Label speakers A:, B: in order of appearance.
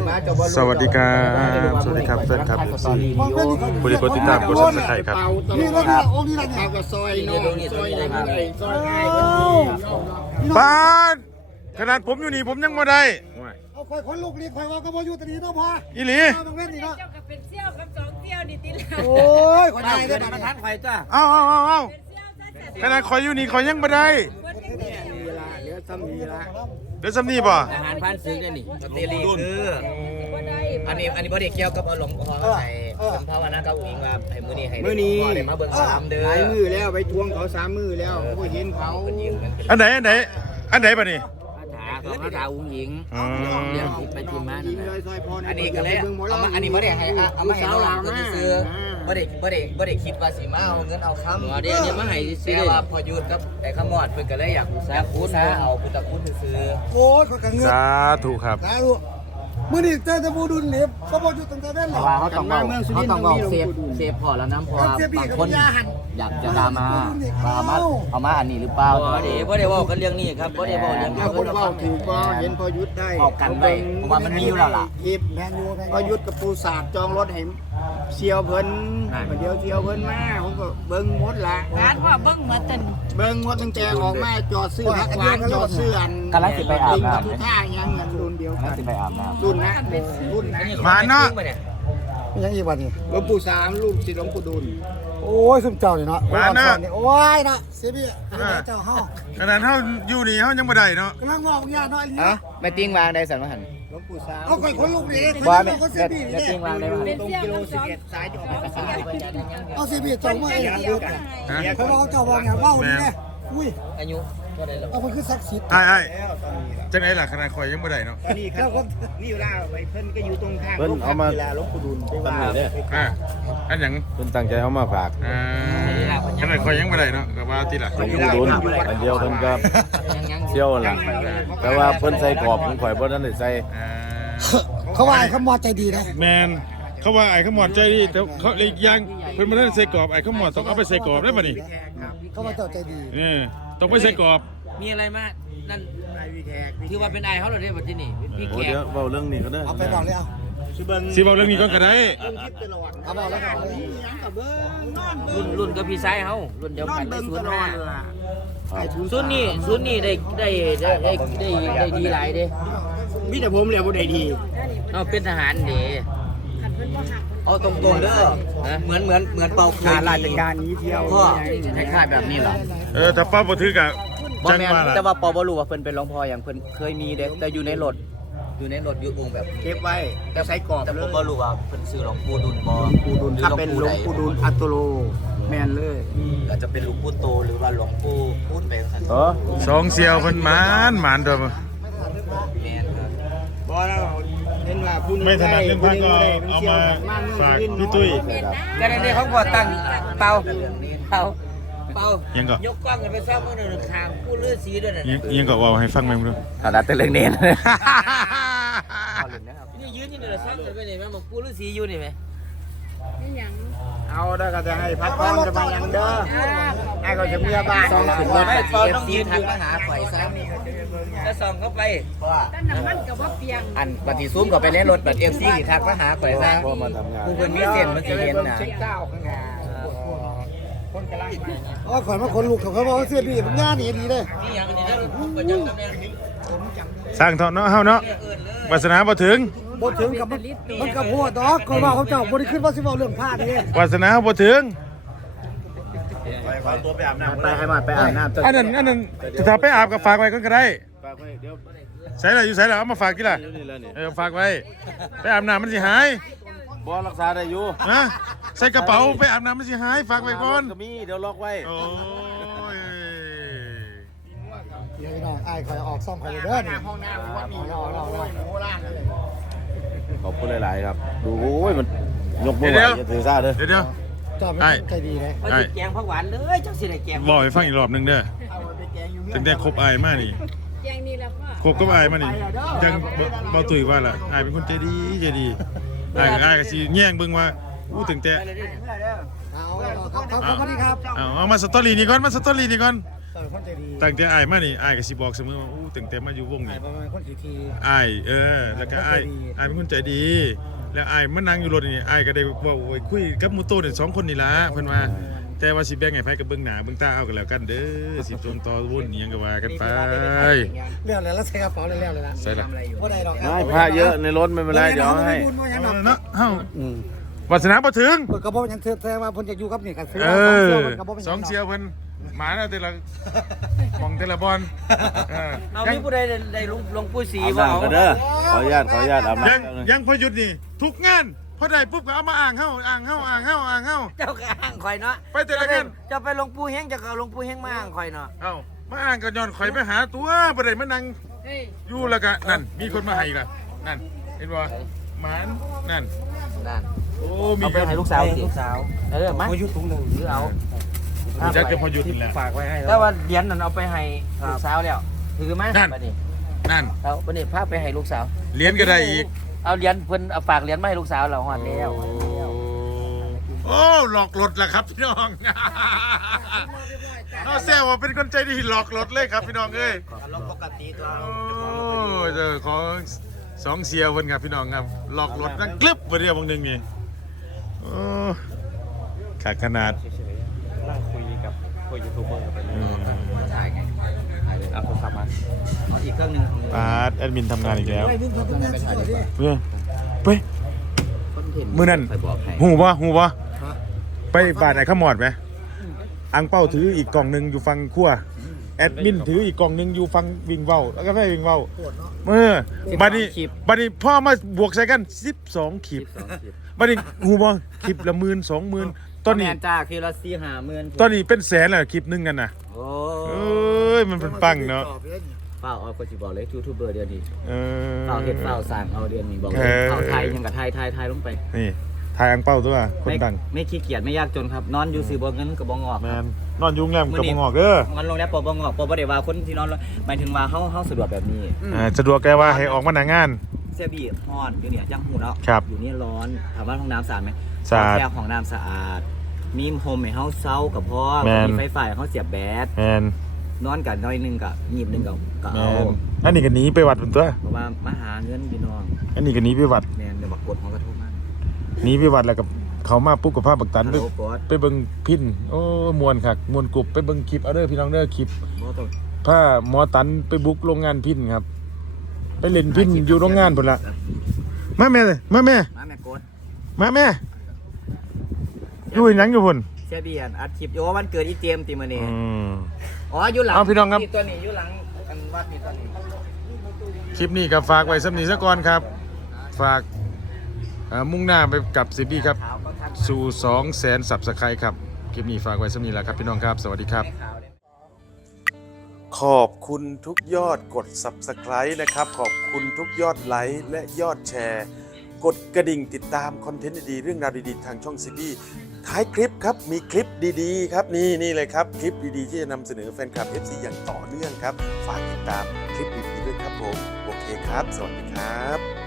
A: สวัสดีครับสวัสดีครับแฟนคลับผู้ที่กดติดตามกดซับสไครต์ครับบ้านขนาดผมอยู่นี่ผมยังไม่ได้
B: เอาคอยคนลูกนี่คอยว่าก็บ่อยู่ตรงนี้เนาะพ่อ
A: อีหลี
B: ต้องเว้นนี่เนาะ
C: เจ้ากับเป็นเซี่ยวกับ2เซี่ยวนี่ติแล้ว
B: โอ้ยคนได้ได้ประทัดไฟจ้า
A: เอาขนาดคอยอยู่นี่คอยยังไม่ได้
B: เหลือซ้ำนี่ละ
A: เดี๋ยวซ้ำนี่ป่ะ
D: อาหารพันซื้อได้นี่สเตอรี่คืออันนี้บ่ได้เกี่ยวกับเอาหลวงพ่อใส่เป็นภาวนากับอุ้งว่าให้มื้อนี้ให้ได้มาเบิ่ง3เด้อ
B: หลายมือแล้วไปทวงเขา3มือแล้วบ่เห็นเขา
A: อันไหนป่ะนี่
D: คาถาอุ้งหญิงเรื่องที่ไปที่มานั่นอันนี้ก็เลยอันนี้บ่ได้ให้เอามาให้เราซื้อบ่ได้คิดว่าสิมาเอาเงินเอาคำเดี๋ยวมาให้ซื้อว่าพอยุดกับไอ้ขมอดเพิ่นก็เลยอยากสาธุเอาพุทธคุณซื้อ
B: โอ้ยคนกังเงิน
A: สาธุครับ
B: สาธุมื้อนี้เจอแต่บูดุลเหล็บก็บ่อยู่ตั้งแต่นั้นหรอก
D: เขาต้องบอกเซฟพอแล้วน้ำพอบางคนอยากจะดราม่าเอามาอันนี้หรือเปล่าบ่ได้ว่ากันเรื่องนี้ครับบ่ได้บอกเรื่องนี้
B: คนเว้าถูกบ่เห็นพอยุดได้
D: ออกกันไปเพราะว่ามันมีอยู่แล้วล่ะ
B: คลิปแม่นอยู่พอยุดกับปูสาดจองรถให้เชียวเพิ่นเดี๋ยวเชียวเพิ่นมาผมก็เบิ่งหมดละ
C: ร้านว่าเบิ่งหมดตัน
B: เบิ่งหมดตั้งแต่ออกมาจอดซื้อผักหวานจอดซื้ออัน
D: กำลังสิไปอาบน้ำ
B: ทุกท่ายังเงินรุ่นเดียวกัน
D: สิไปอาบน้ำ
B: รุ่นนะ
A: มาเนาะ
B: ยังอีกวันนี้หลวงปู่3ลูกศิษย์หลวงปู่ดุลโอ้ยสุมเจ้านี่เนาะ
A: มาเนาะ
B: โอ้ยเนาะเสียบี้เจ้าเฮา
A: ขนาดเฮาอยู่นี่เฮายังไม่ได้เนาะ
B: กำลังงอกญาติน้อยนี่
D: ไม่ติ้งวางได้สันว่าหั่น
B: หลวงปู่3เอาค่อยคนลูกนี่
D: บ่แม่ติ้งวางได้บ่
C: เป็นเซี่ยวกับ
B: สายจะออก
C: 2เซี่ยว
B: เอาเสียบี้เจ้ามาเองเพราะว่าเจ้าว่าไงว้าวนี่แน่อุ้ย
D: อายุบ่ได้แล้ว
B: เอามันคือศักดิ์สิทธิ์
A: ไอ้จังได๋ล่ะขนาดคอยยังไม่ได้เนาะ
B: นี่ครับนี่เวลาไปเพิ่นก็อยู่ตรงข้างเพิ่นเอามาเวลาหลวงปู่ดุลไปว่า
E: เด้อ
A: อันหยัง
E: เพิ่นตั้งใจเอามาฝาก
A: ขนาดคอยยังไม่ได้เนาะก็ว่าที่ล่ะ
E: อยู่ดุลอันเดียวเพิ่นก็เชี่ยวล่ะแต่ว่าเพิ่นใส่กรอบผมข่อยบ่ทันได้ใส่
B: เขาว่าเขามอใจดีนะ
A: แมนเขาว่าไอ้ขมอดใจดีแต่เขาอีกอย่างเพิ่นบ่ทันใส่กรอบไอ้ขมอดต้องเอาไปใส่กรอบได้ป่ะนี่
B: เขาว่าเจ้าใจดี
A: ต้องไปใส่กรอบ
D: มีอะไรมานั่นคือว่าเป็นไอเขาเหรอเนี่ยบัดที่นี่พี่แขก
E: เดี๋ยวเว้าเรื่องนี้ก็ได้
B: เอาไปบอกเลยเอา
A: สิบอกเรื่องนี้ก่อนก็ได้
B: เอาบอกแล้ว
D: รุ่นกับพี่ชายเขารุ่นเดียวกันได้ศูนย์นี่ได้ดีหลายเด้
B: มีแต่ผมเหลียวผู้ใดดี
D: เอาเป็นทหารเด้เอาตรงๆเด้อเหมือนเป่า
B: การราชการนี้เที่ยว
D: พ่อคล้ายๆแบบนี้เหรอ
A: ถ้าป้าบ่ถือกะ
D: บ่แม่นแต่ว่าปอบ่รู้ว่าเพิ่นเป็นหลวงพ่ออย่างเพิ่นเคยมีเด้แต่อยู่ในรถอยู่องค์แบบ
B: เก็บไว้จะใช้กรอบ
D: แต่ผมบ่รู้ว่าเพิ่นซื้อหลวงปู่ดุลบ่
B: ปู่ดุลถ้าเป็นหลวงปู่ดุลอัตโลแม่นเลย
D: อาจจะเป็นหลวงปู่โตหรือว่าหลวงปู่พูดไปซั่น
A: สองเสี่ยวเพิ่นหมานตัวบ่
D: แม่นครับ
B: บ่แล้วเห็นว่าผู้
A: ไม่ถนัดเรื่องพระก็เอามาฝากพี่ตุ้ย
D: แต่ในนี้เขาก็ตั้งเป่า
A: ยังก็
D: ยกกล้องกันไปซ่อมมื้อนึงข้างผู้ฤาษีด้วยน่ะ
A: ยังก็เว้าให้ฟังแม่นบ่
D: ถนัดแต่เรื่องนี้นี่ยืนอยู่นี่ล่ะซ่อมกันไปนี่แม่บอกผู้ฤาษีอยู่นี่แม่
C: นี่หยัง
B: เอาได้ก็จะให้พักผ่อนจะมายังเด้อไอ้ก็จะมีบ้าน
D: ซ่อมขึ้นรถไปFCทักมาหาข่อยซ้ำจะส่องเข้าไป
C: ตั้งน้ำมันก็บ่เปียง
D: อันบัดนี้ซูมเข้าไปในรถบัด FC สิทักมาหาข่อยซ้ำผู้เพิ่นมีเส้นมันสิเห็นน่ะ
B: อ๋อข่อยมาคนลูกเขาบอกว่าเสื้อดีมันงานนี่ดีเลย
D: นี่หยังอันนี้เด้อประจำตำแหน่ง
A: สร้างเถาะเนาะเฮาเนาะวาสนาบ่ถึง
B: กับมันกับหัวดอกคนว่าเขาเจ้าบ่ได้ขึ้นว่าสิเว้าเรื่องผ้านี่
A: วาสนาบ่ถึง
E: ไปตัวไปอาบน้ำ
D: ไปให้มาไปอาบน้ำ
A: อันนั้นถ้าไปอาบก็ฝากไว้ก่อนก็ได้
E: ฝากไว้เดี๋ยว
A: ใส่ล่ะอยู่ใส่ล่ะเอามาฝากกี่ล่ะฝากไว้ไปอาบน้ำมันสิหาย
E: บ่รักษาได้อยู่
A: นะใส่กระเป๋าไปอาบน้ำมันสิหายฝากไว้ก่อน
E: ก็มีเดี๋ยวล็อกไว้
A: โอ้ย
B: เดี๋ยวน้องอ้ายคอยออกซ่อมคอยเด้อนี่ห้องน้ำวัดนี่รอ
E: ขอบคุณหลายๆครับดูโอ้ยมันยกมือไหวจะถือซ่าเด้อ
A: เดี๋ยว
B: จอดไม่ใจดีเลย
D: ว่าสิแกงผักหวานเลยจังสิได้แกง
A: บอกให้ฟังอีกรอบนึงเด้อตั้งแต่คบอายมานี่
C: แกงนี่แล้วพ่อ
A: คบกับอายมานี่จังบ่ตุ้ยว่าล่ะอายเป็นคนใจดีอายก็สิแย่งเบิ่งว่าอู้ถึงแต่
B: ครับ
A: เอามาสตอรี่นี่ก่อนตั้งแต่อายมานี่อายก็สิบอกเสมอว่าอู้ตั้งแต่มาอยู่วง
B: ไอ้
A: นี้
B: ประมาณคนขี่ที
A: อ้ายแล้วก็อ้ายเป็นคนใจดี แล้วอ้ายมานั่งอยู่รถนี่อ้ายก็ได้เว้าคุยกับหมู่โตนี่2คนนี่ล่ะเพิ่นว่าแต่ว่าสิแบ่งให้ไผกับเบิ่งหน้าเบิ่งตาเอากันแล้วกันเด้อสิส่งต่อวุ่นอีหยังก็ว่ากันไป
B: เรื่องอะไรแล้วใส่กระเป๋าเรื่องอะไรละ
A: ใส่ละ
B: ว่าได้ดอก
E: ไม่พระเยอะในรถไม่เป็นไรเดี๋ยวให้
A: เนาะเฮา วาสนาบ่ถึง
B: กระบอกยังแสดงว่าเพิ่นจะอยู่กับนี่กันซื้อ
A: สองเสียวเพิ่นหมาแล้วแต่ละมองแต่ละบอล
D: เอามีผู้ใดได้ลงปู่ศรี
E: อาบ
D: บ่
E: น้ำกันเด้อขออนุญาตอาบ
A: ยัง
E: น้ำ
A: ยังพอหยุดนี่ทุกงานพอได้ปุ๊บก็เอามาอ่างเฮา
D: เจ้าก็อ้างข่อยเนาะ
A: ไปแต่ละงาน
D: เจ้าไปลงปู่เฮงเจ้าก็เอาลงปู่เฮงมาอ้างข่อยเนาะ
A: เอ้ามาอ่างก็ย้อนข่อยไปหาตัวบ่ได้มานั่ง
C: เฮ้ย
A: อยู่แล้วก็นั่นมีคนมาให้อีกล่ะนั่นเห็นบ่หมานนั่น
D: นั่น
A: โอ้มี
D: เอาไปให้ลูกสาวมา
B: พอยุดถุงหนึ่ง
D: หรือเอา
A: จักจะพอหยุดนี่แหละ
B: ฝากไว้ให้
D: แต่ว่าเหรียญนั่นเอาไปให้ลูกสาวแล้วถือมา
A: นั่น
D: บัดนี้
A: นั่น
D: เอาบัดนี้พาไปให้ลูกสาว
A: เหรียญก็ได้อีก
D: เอาเหรียญเพิ่นเอาฝากเหรียญมาให้ลูกสาวแล้วฮอดแล้ว
A: โอ้หลอกรถล่ะครับพี่น้องเอาแซวว่าเป็นคนใจดีหลอกรถเลยครับพี่น้องเอ้ย
D: ลงปกติตัว
A: โอ้เจอของสองเสียวเพิ่นครับพี่น้องครับหลอกรถนั่งกลึบไปเดียวบางหนึงนี่โอ้ขาดขนาด
B: นั่งคุยกับพวกยูทูบเบอร์ไปเลย
D: ถ่ายไงถ่ายเลย
B: เอาโทรศัพท์มา
D: เอาอีกเครื่องหนึง
A: ปาดแอดมินทำงานอีกแล้ว
B: ไม่วิ่งเขาต้องนั่งสวยดิ
A: เพื่อไปมื้อนั้น
D: ไปบอกให้
A: หูบ่ไปบ้านไหนขมอดไหมอังเป้าถืออีกกล่องหนึงอยู่ฟังขั้วแอดมินถืออีกกล่องหนึงอยู่ฟังวิ่งเว้าแล้วก็ไม่วิ่งเว้าบัดนี้พ่อมาบวกใส่กัน12คลิปบัดนี้หูบ่คลิปละ10,000 20,000ตอนนี้
D: แม่จ้าคือละ4-5
A: ตอนนี้เป็นแสนแล้วคลิปหนึงนั่นน่ะ
D: โอ้
A: เอ้ยมันเป็นปังเนาะ
D: เฝ้าเอาก็สิบอกเลยยูทูบเบอร์เดือนนี้
A: เออ
D: เฝ้าเฮ็ดเฝ้าสร้างเอาเดือนนี้บอกเล
A: เอย อ
D: เฝ้าไทยยังกับไทยลงไป
A: นี่ทายอังเป้าตัวคนดัง
D: ไม่ขี้เกียจไม่ยากจนครับ นอนอยู่ซื้อบ่เงินก็บ่งอก
A: แม
D: ครับ
A: นนอนอยุ่โรงแรมกับบ่งอกเด้อ
D: มันลงแล้วบ่งอกบ่ได้ว่าคนที่นอนหมายถึงว่าเฮาสะดวกแบบนี้
A: สะดวกแกว่าให้ออกมาหน้างาน
D: เสียบีฮ้อนอยู่เนี่ยจังหูเนาะ
A: ครับ
D: อยู่นี่ร้อนถามว่าห้องน้ำสะอาดไหม
A: สะอาด
D: แค่ห้องน้ำสะอาดมีโฮมให้เฮาเซากับพ่อ
A: แม่น
D: มีไฟฟ้าให้เฮาเสียบแบต
A: แมน
D: นอนกันน้อยนึงก็งีบนึงก็
A: แม
D: เอา
A: นอันนี้ก็หนีไปวัดเป็นตัว
D: เพราะว่ามาหาเงินพี่น้อง
A: อันนี้ก็หนีไปวัด
D: แม่นเดี๋ยวบักกดของกระทบมา
A: หนีไปวัดแล้วกับเขามาปุ๊บกับภาพบักตัน
D: ฮัล
A: ไป
D: โหลกด
A: ไปเบิ่งพินโอ้มวนคักมวนกรุบไปเบิ่งคลิปเอาเด้อพี่น้องเด้อคลิป
D: บ่ต้อง
A: ผ้าหมอตันไปบุกโรงงานพินครับ ไปเล่นพินอยู่โรงงานพุ่นละมาแม่เลยมาแม่
D: มาแม่กด
A: มาแม่อยู่หยังอยู่พุ่น
D: เสียเบียนอัดคลิปอยู่ว่าวันเกิดอีเจมส์ติมื้อนี้
A: ม
D: อ๋ออยู่หลัง
A: เอาพี่น้องครับ
D: ตัวนี้อยู่หลังอันวัดนี่ตัวนี้
A: คลิปนี้ก็ฝากไว้สำนีซะก่อนครับ ฝากมุ่งหน้าไปกับซีบีครับ
D: ขาวก็ทัก
A: สู่200,000 Subscribe ครับ คลิปนี้ฝากไว้สำนีแหละครับพี่น้องครับ สวัสดีครับ
D: ไม่ขาวเลย
E: ขอบคุณทุกยอดกด Subscribe นะครับ ขอบคุณทุกยอดไลค์และยอดแชร์ กดกระดิ่งติดตามคอนเทนต์ดีๆเรื่องราวดีๆทางช่องซีบีท้ายคลิปครับมีคลิปดีๆครับนี่เลยครับคลิปดีๆที่จะนำเสนอแฟนคลับ FC อย่างต่อเนื่องครับฝากติดตามคลิปดีๆด้วยครับผมโอเคครับ สวัสดีครับ